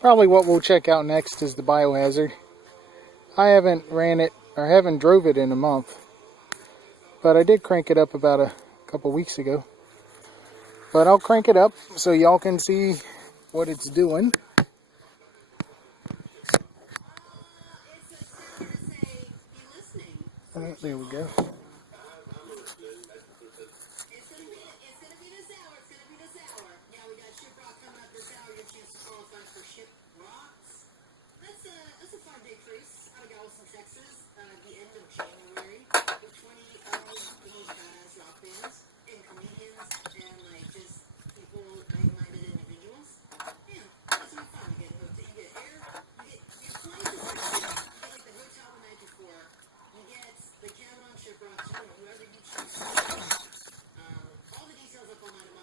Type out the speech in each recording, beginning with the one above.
Probably what we'll check out next is the biohazard. I haven't ran it, or haven't drove it in a month, but I did crank it up about a couple weeks ago. But I'll crank it up so y'all can see what it's doing. There we go.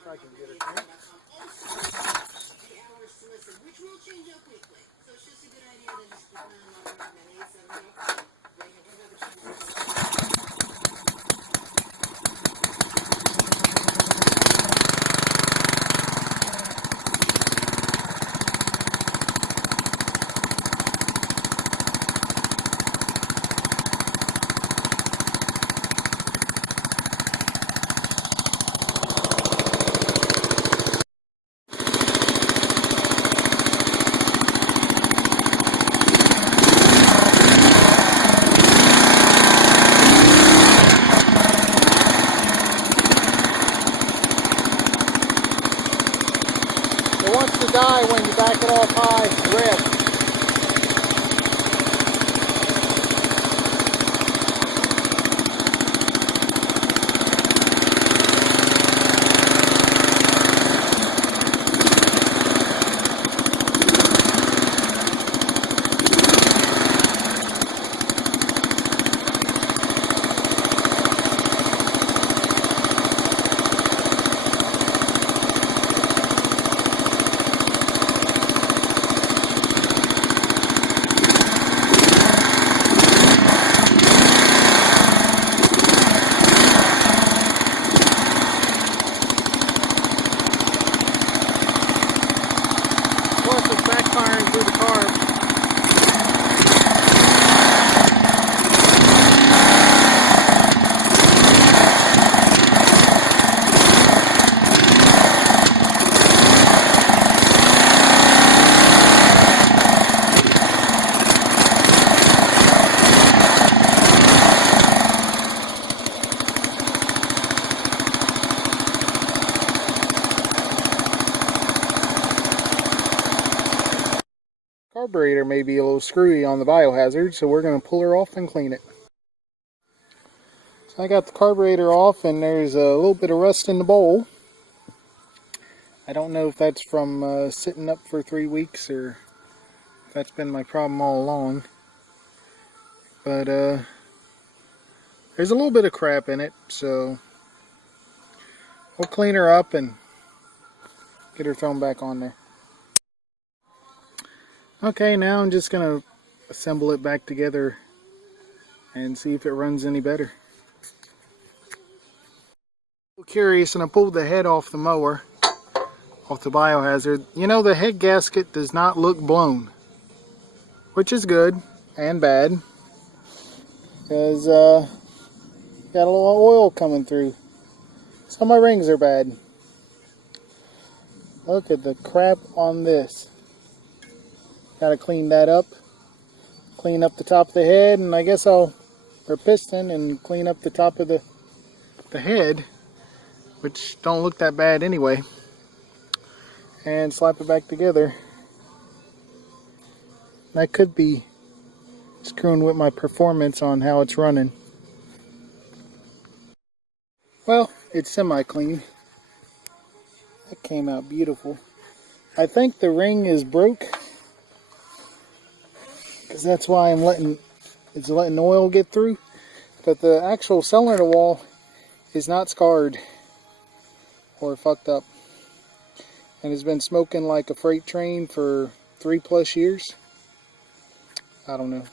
I can get it there. It wants to die when you back it off high, red. Backfiring through the carb. Carburetor may be a little screwy on the biohazard, so we're going to pull her off and clean it. So I got the carburetor off, and there's a little bit of rust in the bowl. I don't know if that's from sitting up for 3 weeks or if that's been my problem all along. But there's a little bit of crap in it, so we'll clean her up and get her thrown back on there. Okay, now I'm just going to assemble it back together and see if it runs any better. I'm curious, and I pulled the head off the mower, off the biohazard. You know, the head gasket does not look blown, which is good and bad, because got a little oil coming through. So my rings are bad. Look at the crap on this. Gotta clean that up, clean up the top of the head, and I guess I'll, or piston, and clean up the top of the head, which don't look that bad anyway, and slap it back together. That could be screwing with my performance on how it's running. Well, it's semi-clean. That came out beautiful. I think the ring is broke, because that's why it's letting oil get through. But the actual cylinder wall is not scarred or fucked up, and has been smoking like a freight train for 3+ years. I don't know.